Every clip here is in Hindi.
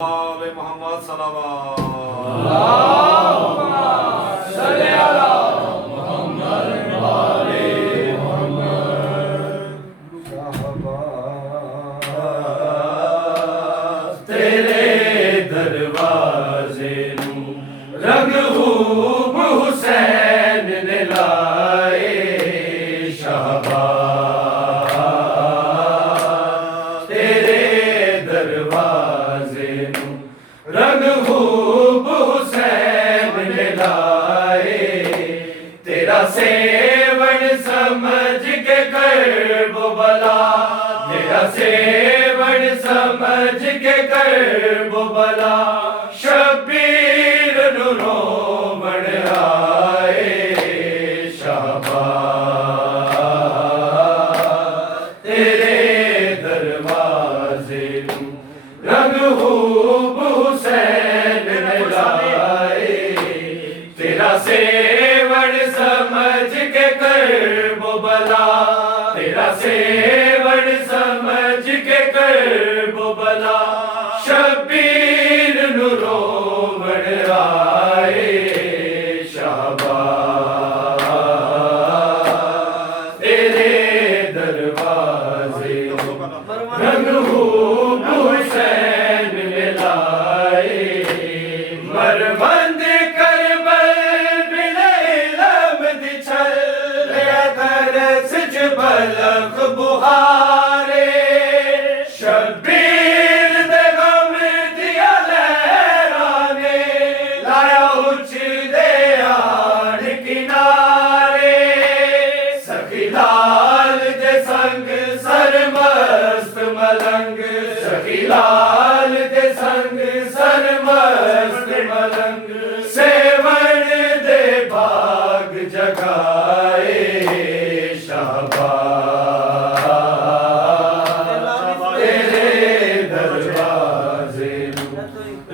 आले मोहम्मद सल्लल्लाहु तेरे दरवाजे नू रंग खूब हुसैन ने लाए शाहबाज तेरे दरवाजे नू रंग खूब हुसैन ने लाए तेरा सेवन समझ के कर वो भला तेरा सेवन समझ के कर वो भला शबीर नु रोवण आए शाहबाज तेरे दरवाजे नू रंग खूब हुसैन ने लाए तेरा सेवन समझ के कर वो भला तेरा सेवन समझ के कर वो भला शबीर नु रोवण आए शाहबाज तेरे दरवाजे रंग खूब हुसैन ने लाए मरबंद करबल बिन इल्म दी छल तरस बलख बुहारे शबीर दे गम दिया लहराने लाया उच दे आड़ किनारे सखी लाल दे संग सरमस्त मलंग सखी लाल दे संग सरमस्त मलंग सेवन दे भाग जगाए तेरे दरवाजे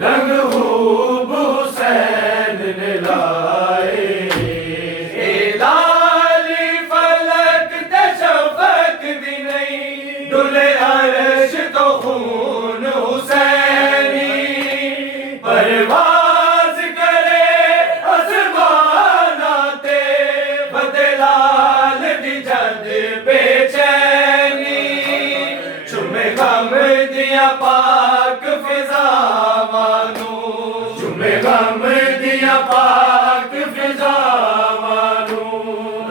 रंग खूब हुसैन ने लाए लाली फलक ते शफक भी नहीं डुले अर्श तो खून हुसैनी परवाज करे आसमाना ते बदलाल दी जद बेचैनी चुमे गम दिया पाक फिजावानू चुमे गम दिया पाक फिजावानू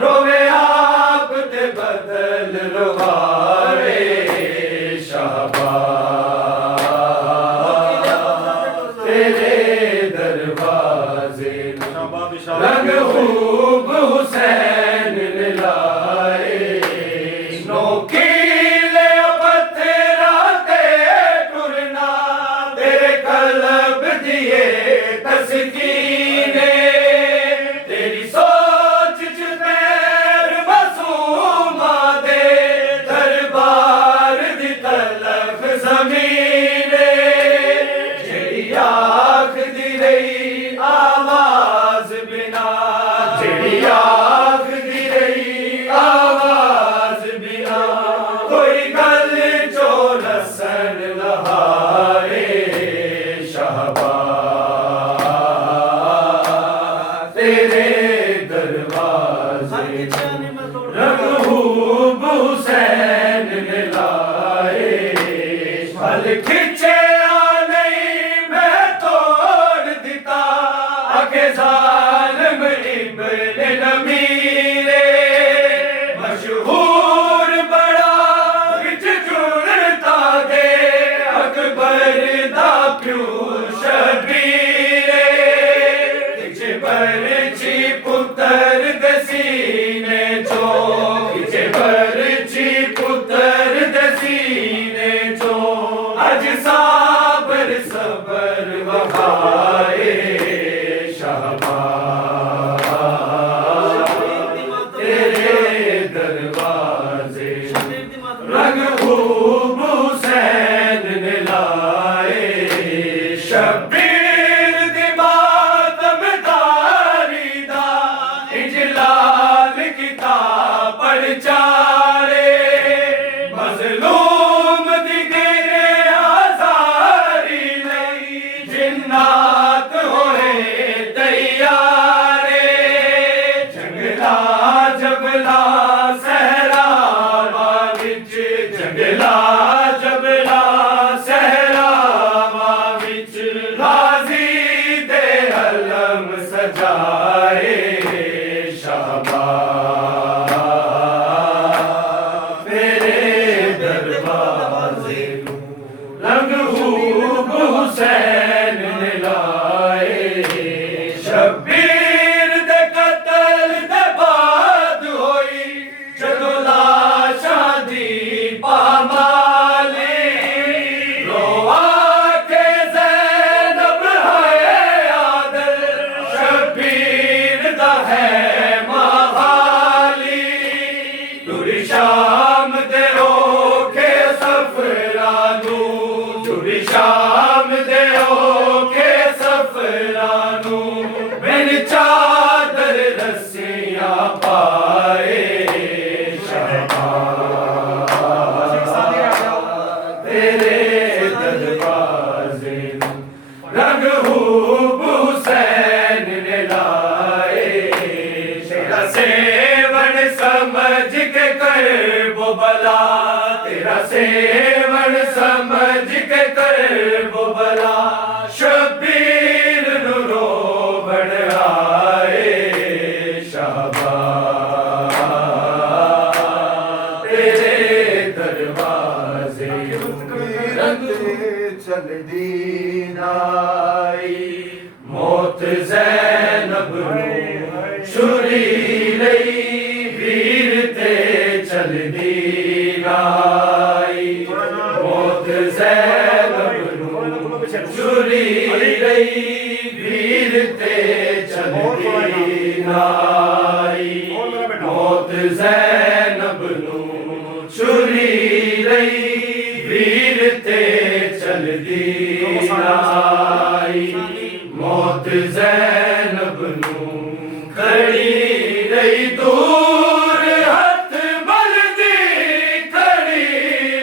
रोवे आप ते बदल रोवारे शाहबाज तेरे दरवाजे रंग खूब हुसैन ने लाए नोकीले पत्थरा ते टुरना तेरे कलब दिए तस्कीने तेरी सोच च पैर मासूमा दे दरबार दी तलफ जमीने जेड़ी आख दी रही आवाज बिना जेड़ी आख दी रही आवाज बिना कोई गल जो रसन लहारे शाहबाज तेरे दरवाजे रंग खूब हुसैन ने लाए फल खिंचे नहीं मैं तोड़ दिता आके जालिम इब्न नमीरे मशहूर बड़ा विच जुड़ता दे अकबर दा प्यू शबीरे विच बरची पुत्र दसीने चो विच बरची पुत्र दसीने चो अज साबर सबर वफाए शाहबाज तेरे दरवाजे रंग खूब हुसैन ने लाए शबीर दी मातम तारी दा इजलाल किताब पढ़ चारे मजलूम दी गिरे आजारी नहीं जिन्नात होए तैयारे जंगला जबला सहरावा विच जंगला जबला सहरावा विच गाजी दे अलम सजाए शाबाश मेरे दरवाजे रंग खूब हुसैन ने लाए शब्बीर दे कतल दे बाद होई जदों लाशां दी पामाली रोआ के ज़ैनब हाय आदल शब्बीर दा है महाली टुरी शाम दे ओखे सफरानू टुरी शाम दे ओखे सफरानू बिन चादर रस्सियां पाए तेरे दरवाजे रंग खूब हुसैन ने लाए तेरा सेवन समझ के कर वो बला तेरा सेवन समझ के कर वो बला शब्बीर नु रोवण आए शाबाश तेरे दरवाजे रंग चल दीनाई मौत ज़ैनब नू छुरी लई वीर ते चल दीनाई मौत ज़ैनब नू छुरी लई वीर ते चल दीनाई मौत ज़ैनब नू छुरी लई वीर ते चल दीनाई मौत ज़ैनब नू खड़ी रही दूर हथ मलदी खड़ी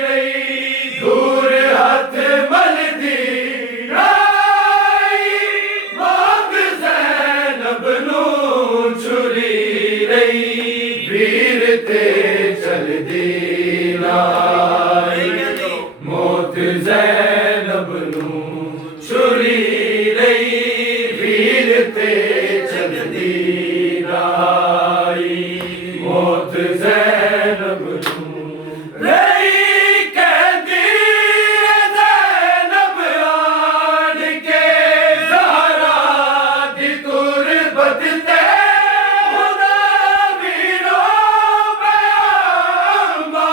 रही दूर हथ मलदी राई मौत ज़ैनब नू छुरी रही वीर ते चल दीनाई मौत ज़ैनब नू छुरी रही वीर ते चल दीनाई मौत ज़ैनब नू रही कहती ज़ैनब आन के ज़हरा दी तुरबत ते खुदा वीरो बयामा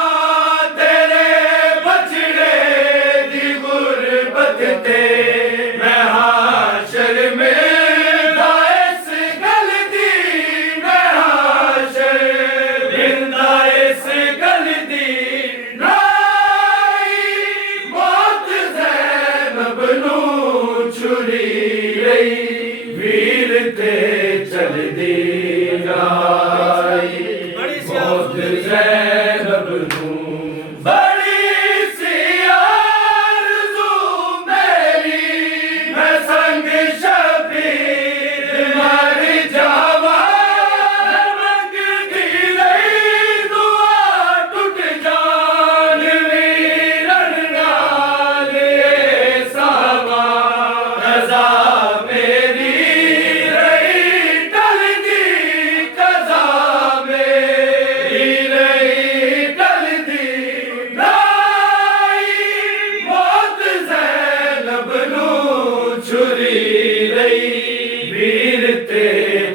तेरे बछड़े दी गुरबत ते मैं हाशर में दाइस गल दी मैं हाशर में दाइस गल दी नाई मौत ज़ैनब नू छुरी रही वीर ते चल दीनाई मौत ज़ैनब नू बड़ी सी आरज़ू मेरी मैं संग शबीर मर जावा मंगती रही दुआ टूट जान वीरन नाल सावा कज़ा मेरी रही टलदी कज़ा मेरी रही टलदी नाई मौत ज़ैनब नू छुरी रही वीर ते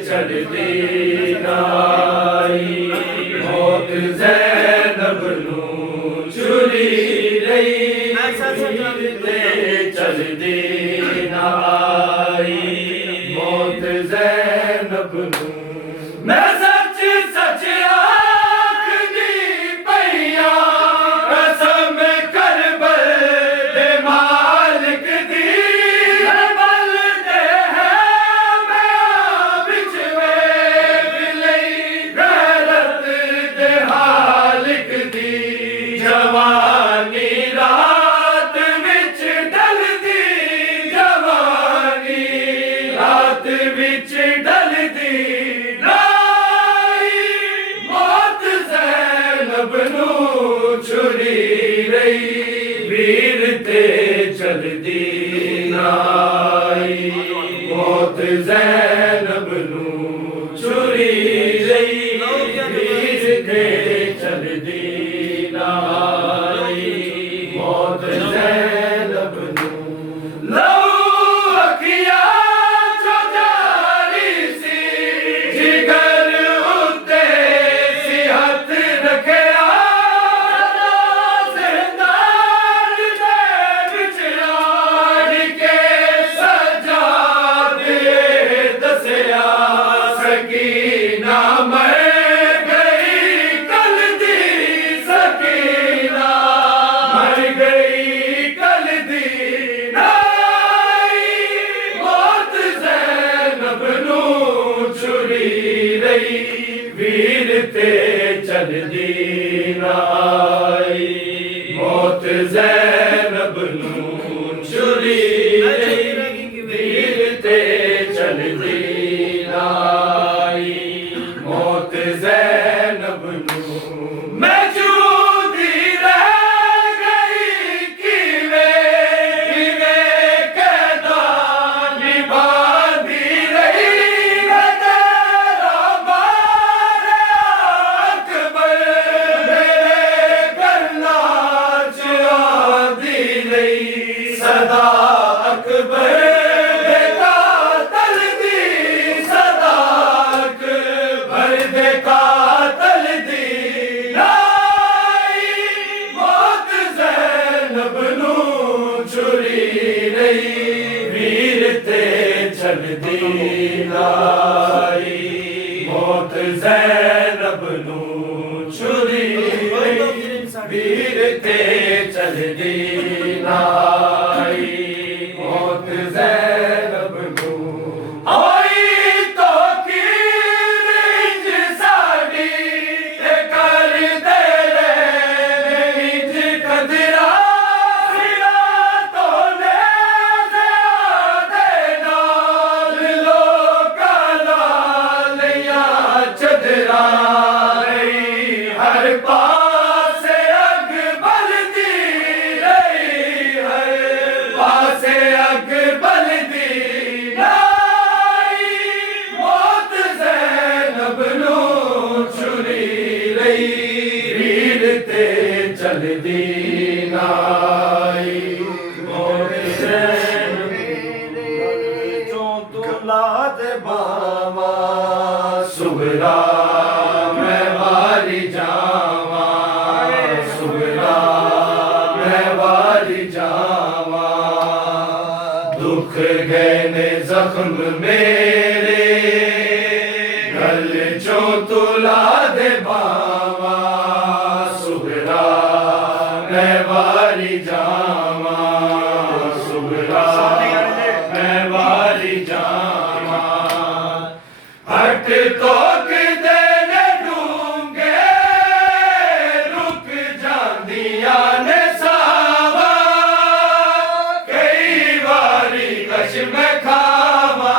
चल दीनाई मौत ज़ैनब नू छुरी रही वीर ते चल दीनाई मौत ज़ैनब नू मैं सच सच आखदी पईया कसम करबल दे मालिक दी करबल दे है मैं विच वे बिलई गैरत दे हालिक दी जवानी रात विच डलदी जवानी चलदी नाई मौत ज़ैनब नूं चुरी वीर ते चलदी नाई मौत ज़ैनब नूं मौजूदी रह गई किवें कैदा निभांदी रही तेरा बार अकबर मेरे गल्ला च आंदी रही सदा अकबर चलदी नाई मौत ज़ैनब नूं चुरी वीर ते चलदी नाई मौत ज़ैनब नूं होई तो कीर इंज साडी ते कर दे इंज कदरा हर पासे अग बलदी रही हर पासे अग बलदी नाई मौत ज़ैनब नूं चुरी रही वीर ते चलदी नाई मौत ज़ैनब चों तुला दे बावा सुगरा दुख गए ने जख्म मेरे गल चों तुला दे बावा सुगरा मैं वारी जावा सुगरा मैं वारी जावा हट तो देने डूंगे रुक जांदिया ने मैं खावा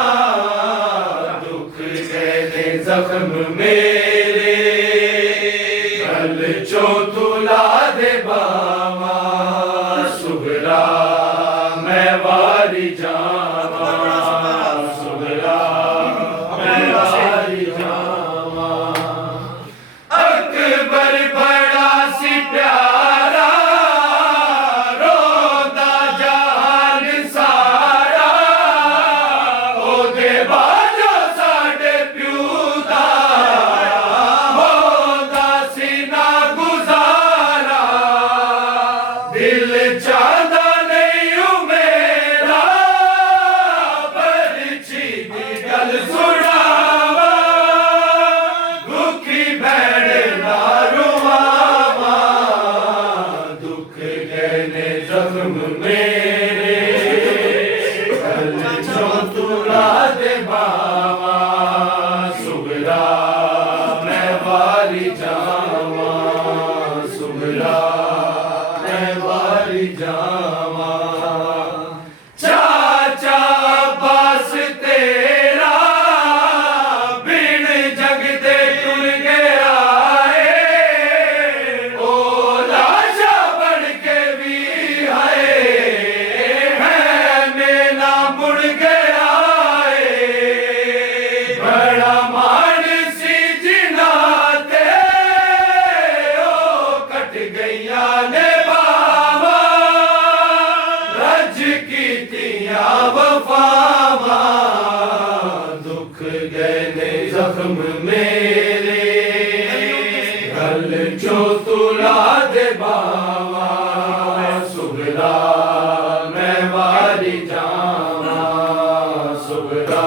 दुख गए जख्म मेरे गल चों तुला दे बावा सुगरा मैं वारी जावा सुगरा मैं वारी जावा अकबर बड़ा सी प्यारा रोदा जहान सारा बाजो साडे प्यू दा होंदा सी ना गुजारा दिल चाहदा नहीं मेरा बरछी दी गल सुनावा दुखी भैन ना रुवावा दुख गए जख्म मेरे गल चों तुला दे बावा सुगरा मैं वारी जावा सुगरा मैं वारी जावा चाचा बस तेरा बिन जगदे टुर गया ओ लाशा बन के भी है मैं ना मुड़ गया बड़ा मान सी जिनाते ओ कट गईया ने बाबा रज की तिया वफावा दुख गए ने जख्म मेरे गल चों तुला दे बावा सुगरा मैं वारी जावा सुगरा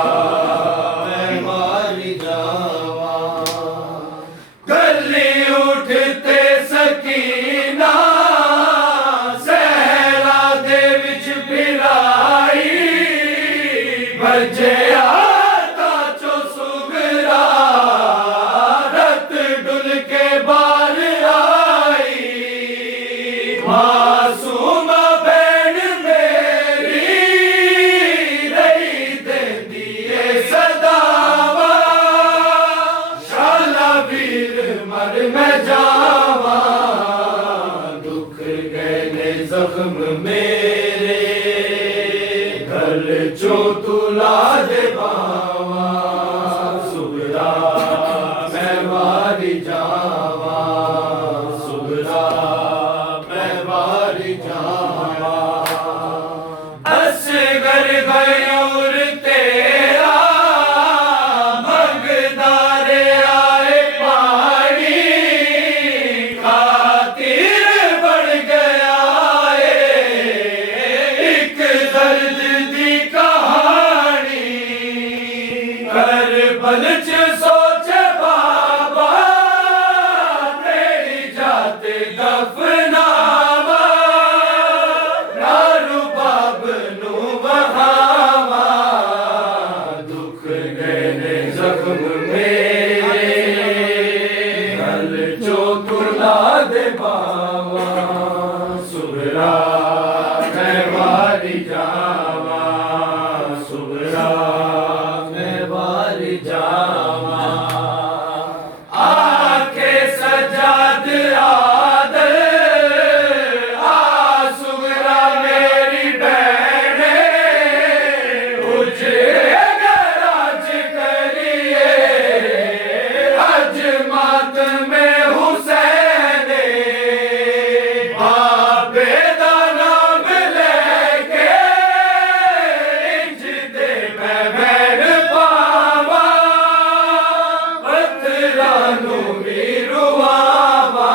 गली उठते सकीना सहरा दे विच फिराई भजे आता चो सुगरा रत डुल के बाद गल चो तुला दे बावा सुगरा मैं वारी जावा सुगरा मैं वारी जावा असगर गयूर तेरा मगदारे आए पानी खातिर बढ़ गया एक दर्द दी कहानी करबल च सोच बाबा तेरी जाते दफनावा नारू बाब नू बहावा दुख गए जख्म मेरे गल चो तुला दे बावा सुगरा मैं वारी जावा सुगरा मैं वारी जावा आके सजाद आदल आ सुगरा मेरी बहने उजड़े गराज करिए अज मात में हुसैन बाबे दा नाम लेके इंज दे मैं बैर पावा पत्थरा नू भी रुआवा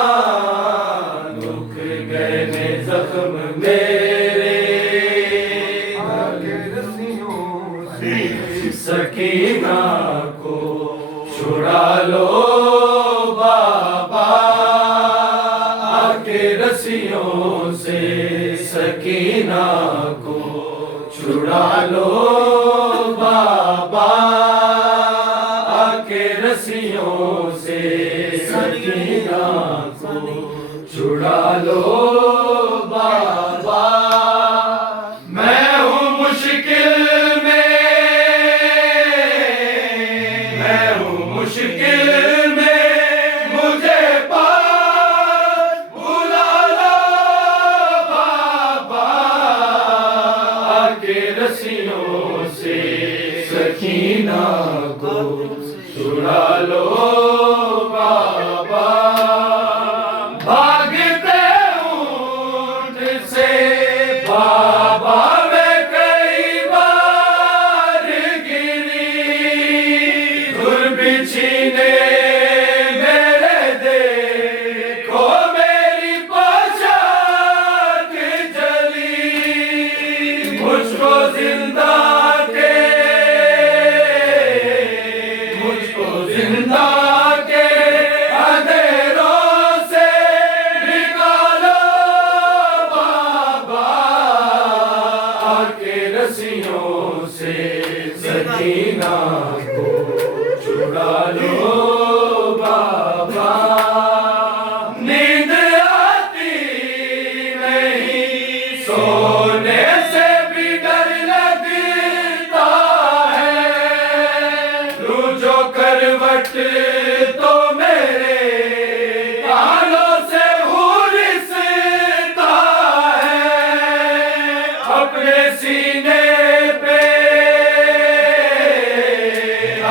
दुख गए ने जख्म मेरे आगे रस्सियों से सकीना को छुड़ा लो बाबा आके रस्सियों से सकीना को छुड़ा लो बाबा आके रस्सियों से सकीना को छुड़ा लो बाबा मैं हूँ मुश्किल में मैं हूँ मुश्किल में मुझे पास बुला लो बाबा आके रस्सियों से सकीना को छुड़ा लो बाबा भागते ऊंट से बाबा मैं कई बार गिरी धुर बिछीने मेरे देखो मेरी पोशाक जली मुझको जिंदा के मुझको जिंदा के अंधेरों से निकालो बाबा आके रस्सियों से सकीना को छुड़ा लो बाबा नींद आती नहीं सोने से भी डर लगता है तू जो करवट तो मेरे कानों से हुरिसता है अपने सीने पे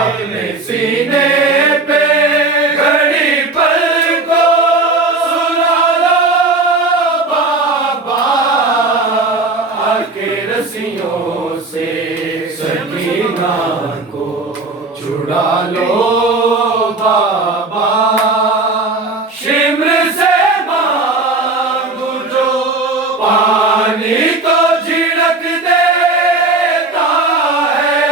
अपने सीने पे घड़ी पल को सुला लो बाबा आके रस्सियों से सकीना को छुड़ा लो बाबा शिम्र से मांगू जो पानी तो झिड़क देता है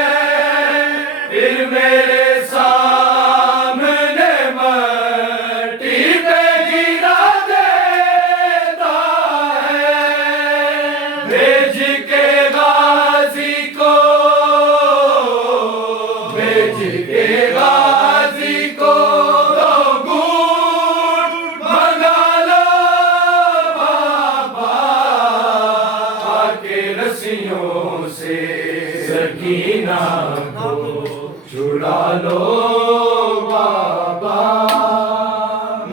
फिर मेरे सामने मट्टी पे गिरा देता है भेज के गाजी को भेज के गाजी को दो घूंट मंगा लो बाबा आके रस्सियों से सकीना को छुड़ा लो बाबा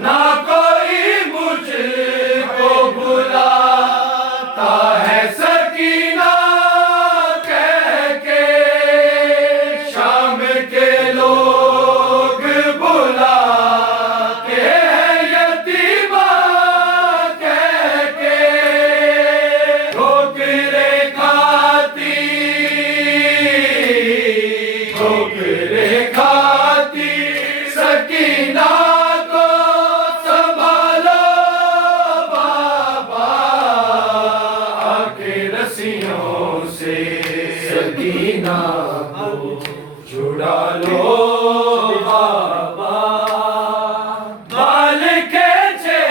ना कोई मुझको बुलाता है सकीना के सकीना को छुड़ा लो बाबा। बाल खेचे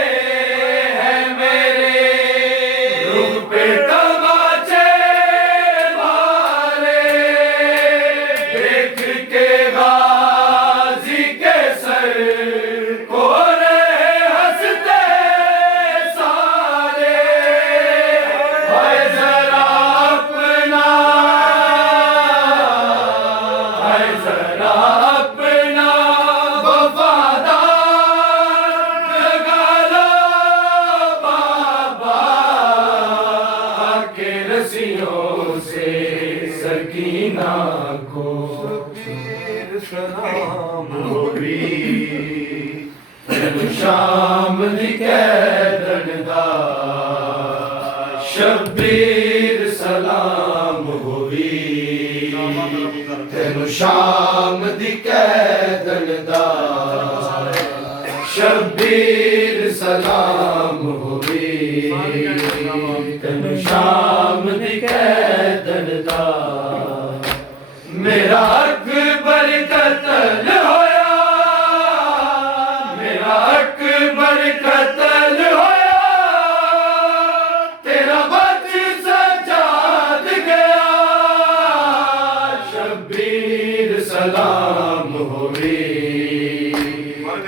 हैं मेरे रूह पे तमाचे मारे, देख के गाजी के सर को रहे हंसते सारे। हाय जरा अपना, हाय जरा अपना वफादार लगा लो बाबा के रस्सियों से सकीना को। सलाम होवी शाम दी कैदन दा शब्बीर सलाम होवी। तेनु शाम दी कैदन दा शब्बीर सलाम होवी। तेनु शाम दी कैदन दा मेरा अकबर कत्ल होया, मेरा अकबर कत्ल होया, तेरा बच सजाद गया। शब्बीर सलाम होवी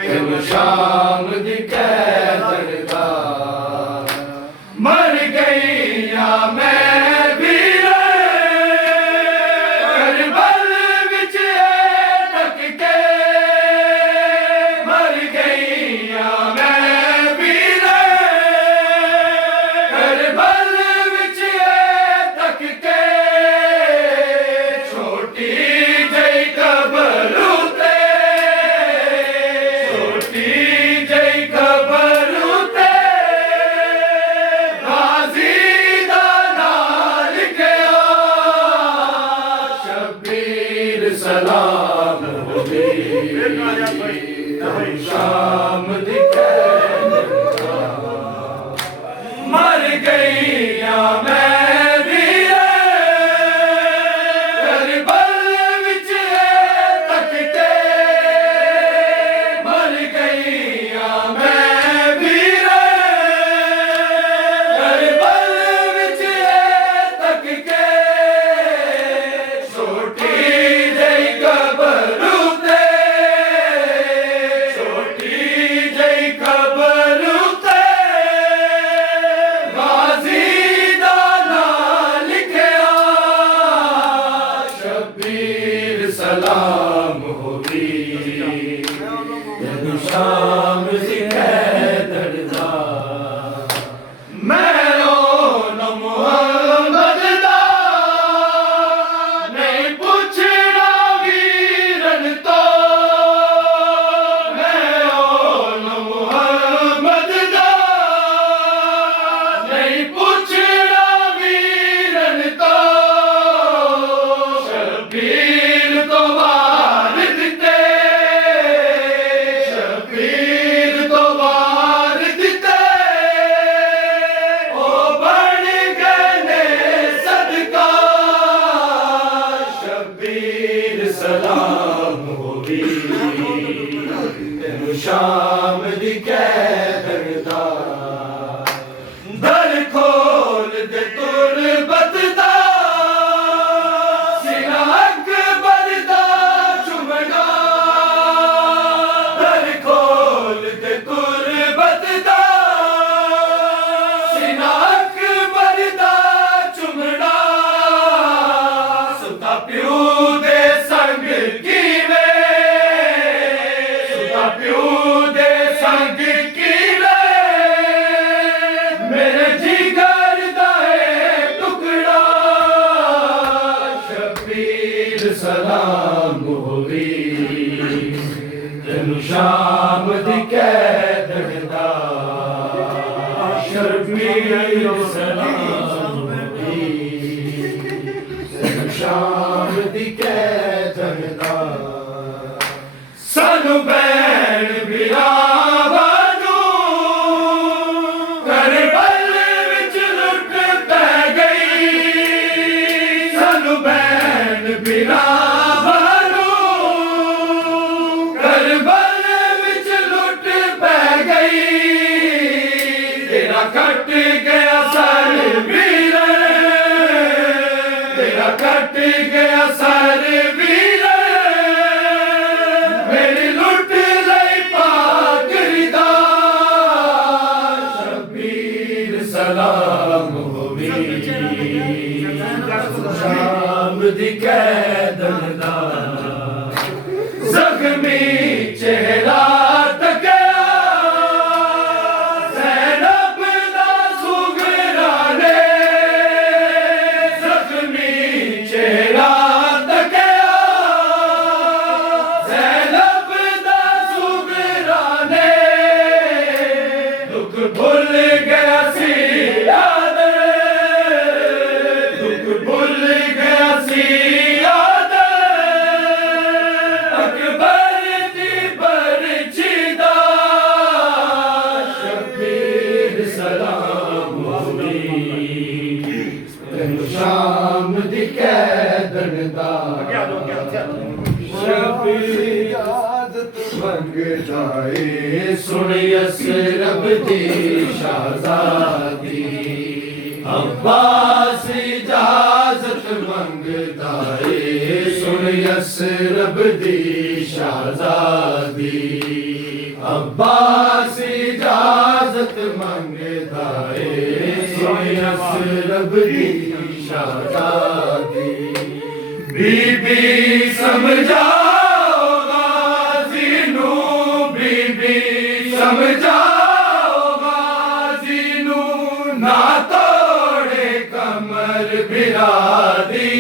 तेनु शाम दी कैदन दा। मर गईया मैं भी करबल विच टक के, मर गईया मैं भी करबल विच टक के। छोटी जई कबर उते, छोटी जई कबर उते गाजी दा नाम लिखया। शब्बीर सलाम होवी शाम दी कैदन दा। मर गईया मैं भी करबल विच तक के, मर गईया मैं भी करबल विच तक के। छोटी जई कबर उते, छोटी जई कबर उते गाजी दा नाम लिखया। शब्बीर सलाम होवी तेनु शाम दी कैदन दा। मैं रोना मुहम्मद दा नहीं पुछना वीरन तो। मैं रोना मुहम्मद दा नहीं पुछना वीरन तो। शब्बीर तो वार दिते, शब्बीर तो वार दिते ओ बन गए सदका। शब्बीर सलाम होवी तेनु शाम दी कैदन दा। दर खोल दे तुरबत दा, सीना अकबर दा चुमना। दर खोल दे तुरबत दा, सीना अकबर दा चुमना। सुता प्यू दे संग कीवे, सुता प्यू दे संग कीवे, मेरे जिगर दा टुकड़ा। शब्बीर सलाम होवी तेनु शाम दी कैदन दा। शब्बीर सलाम होवी तेनु शाम दी कैदन दा। सानू बैण बिरावा नू करबल विच लुट पै गई। सानू बैण बिना बानू करबल विच लुट पै गई तेरा कट गया सर वीर तेरा कट गया सर वीर मेरी लुट लई पागरी दा शबीर सलाम होवी शाम दी कैदन दा जख्मी चेहरा तकिया ज़ैनब दा सुगरा ने जख्मी चेहरा तकिया ज़ैनब दा सुगरा ने दुख भुल गया सी याद दुख भुल गया सी याद अकबर दी बरछी दा शबीर सलाम होवी तैनू शाम दी कैदन दा शबीर इजाजत मंगदा ए सुनियस रब दी शहजादी अब्बास इजाजत मंगदा ए सुनियस रब दी शहजादी अब्बास इजाजत मंगदा ए सुनियस रब दी शहजादी बीबी समझाओ गाज़ी नू बीबी समझाओ गाज़ी नू ना तोड़े कमर बिरादी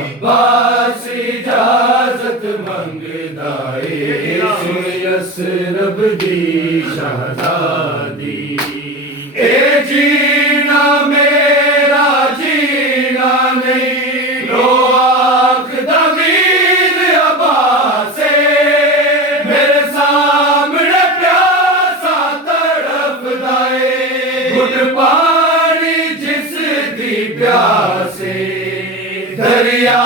अब्बास इजाजत मंगदा ए सुनियस रब दी शहजादी ए जीना मेरा जीना नहीं लो आखदा वीर अब्बासे मेरे सामने प्यासा तड़पदा ए घुट पानी जिस दी प्यासे दरिया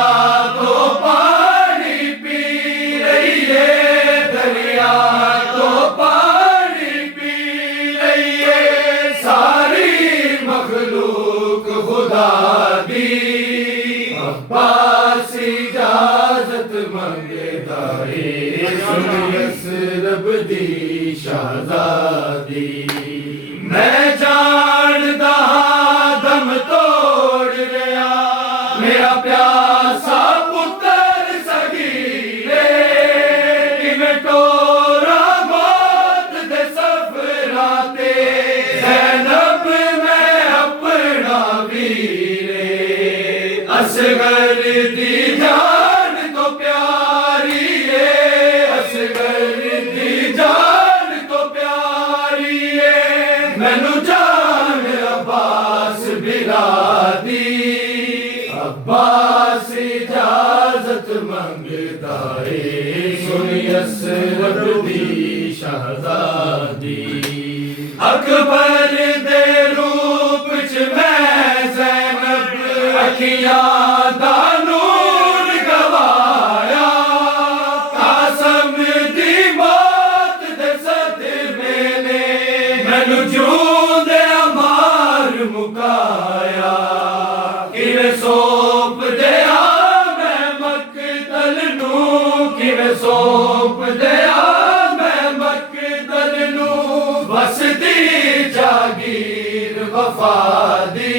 तो पानी पी रही है दरिया तो पानी पी रही है सारी मखलूक खुदा दी अब्बास इजाजत मंगदा ए सुनियस रब दी शहजादी मैं जानदा दम तोड़ गया मेरा प्यासा पुत्र सगीरे किवें टोरा मौत दे सफरा ते ज़ैनब मैं अपना वीरे असगर दी जान तो प्यारी है असगर दी जान तो प्यारी है मैनू जान अब्बास बिरादी अब्बास इजाजत मंगदा ए सुनियस रब दी शहजादी अकबर दे रूप च मैं ज़ैनब अखियां दा नूर गवाया कासम दी मौत दे सदमे ने मैनू जूंदे मार मुकाया किवें सौंप दिया मैं मकतल नू किवें सौंप दिया मैं मकतल नू बसदी जागीर वफा दी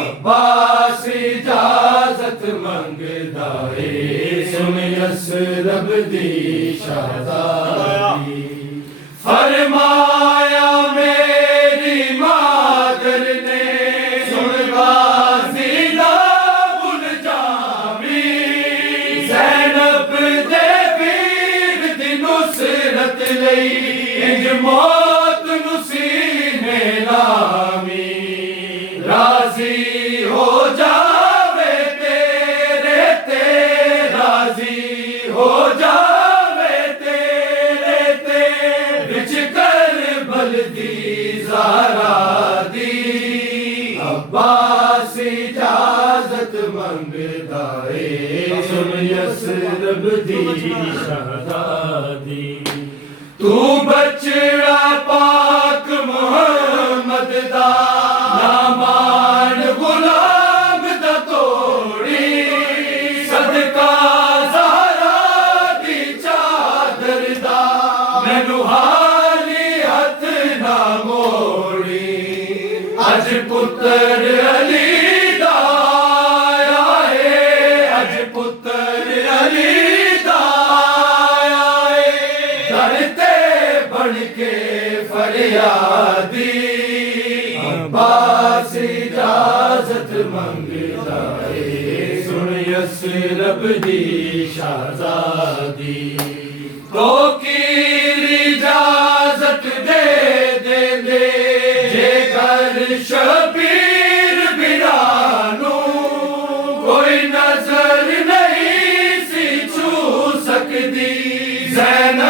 अब्बास इजाजत मंगदा ए सुनियस रब दी शहजादी फरमाया मेरी मादर ने सुन गाज़ी ना भुल जावी ज़ैनब दे वीर दी नुसरत लई इंज मौत नू सीने लावी राज़ी हो जावे तेरे ते राज़ी हो जावे तेरे ते विच करबल दी ज़हरा दी अब्बास इजाजत मंगदा जाए सुन यसरब दी शहजादी तू बचड़ा पाक मुहम्मद दा नामान गुलाम दा तोड़ी सदका ज़हरा दी चादर दा मैनू हाली हथ ना मोड़ी अज पुत्र अली दा आया है अज पुत्र अली दा आया है धरते बन के फरियादी अब्बास इजाजत मंगदा है सुन यसरब दी शहजादी तो कीर इजाजत दे दे दे जे कर शबीर बिरानू कोई नजर नहीं सी छू सकदी ज़ैनब